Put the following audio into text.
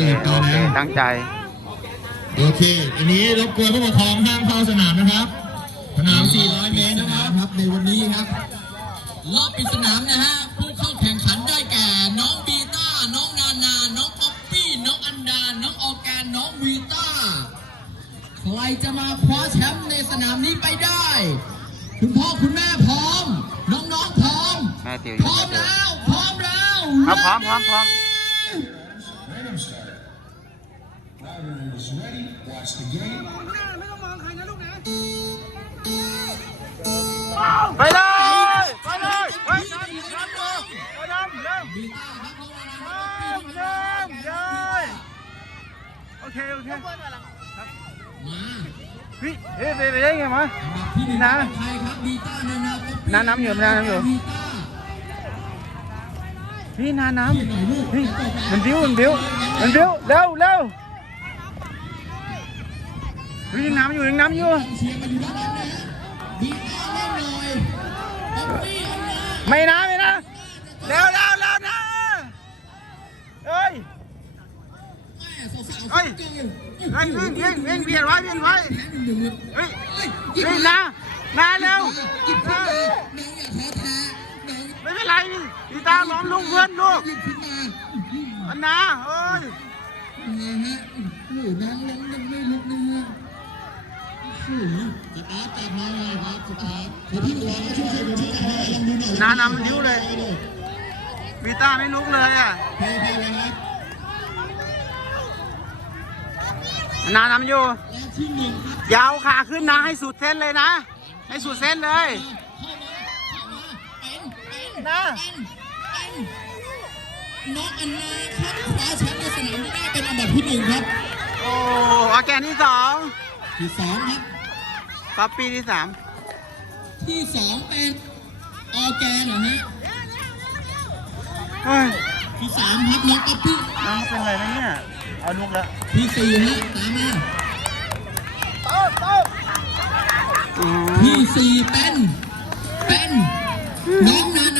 เกิดไปโอเคแล้วตั้งใจ โอเค อันนี้รบกวนผู้ปกครองห้ามเข้าสนามนะครับ สนาม 400 เมตรนะครับในวันนี้ครับ รอบปริศนามนะฮะ ผู้เข้าแข่งขันได้แก่ น้องบีต้า น้องนานา น้องป๊อปปี้ น้องอันดา น้องออร์แกน น้องวีต้า ใครจะมาคว้าแชมป์ในสนามนี้ไปได้ คุณพ่อคุณแม่พร้อม น้องๆพร้อม แม่ติ๋วพร้อมแล้ว พร้อมแล้วเอาพร้อมพร้อมพร้อม Driver is ready. Watch the game. ไปเลย ไปเลยเฮ้ยน้ำน้ำดูเอาน้ำเร็ววีต้าครับน้องนานาน้ำน้ำเลยโอเค โอเคเฮ้ยเฮ้ยไปไปได้ไงมาอันดับที่หนึ่งนะใครครับบีต้านนาน้ำอยู่น้ำน้ำอยู่ พี่นาน้ำเฮ้ยมันบิ้วมันบิ้วมันบิ้วเร็วเร็ว เฮ้ยยังน้ำอยู่ยังน้ำอยู่เชียร์มาอยู่ด้านนั้นนะฮะบีต้าเล่นหน่อยป๊อปปี้อันนาไม่นะไม่นะเร็วเร็วเร็วนะเฮ้ยเฮ้ยเก่งเฮ้ยวิ่งวิ่งวิ่งเบียดไว้เบียดไว้เฮ้ยเฮ้ยวิ่งนะนเร็วไม่เป็นไรพี่ตาล้อมลุงเพื่อนลูกอันนาเฮ้ยนะฮะโอ้โหน้องน้องยังไม่ลุกนะฮะ สตาร์ทจับมาเลยครับสตาร์ทเดี๋ยวพี่ขอมาช่วยๆเดี๋ยวพี่จับมาลองดูหน่อยนาน้ำดิ้วเลยพี่ตาไม่ลุกเลยอะพย์เพย์เลยครับนาน้ำอยู่ และที่หนึ่งครับยาวขาขึ้นนะให้สุดเส้นเลยนะ ให้สุดเส้นเลยเข้ามาเข้ามาเป็นเป็นนะ เป็นเป็นน้องอันนาครับคว้าแชมป์ในสนามได้เป็นอันดับที่หนึ่งครับ โอ้อาแกนที่สอง ที่สองครับ ป๊อปปี้ที่สามที่สองเป็นออร์แกนเหรอฮะเฮ้ยที่สามครับน้องป๊อปปี้น้องเป็นไรไหมเนี่ย เอาลุกแล้วที่สี่ฮะตามมาอืมที่สี่เป็น เป็นน้องนานา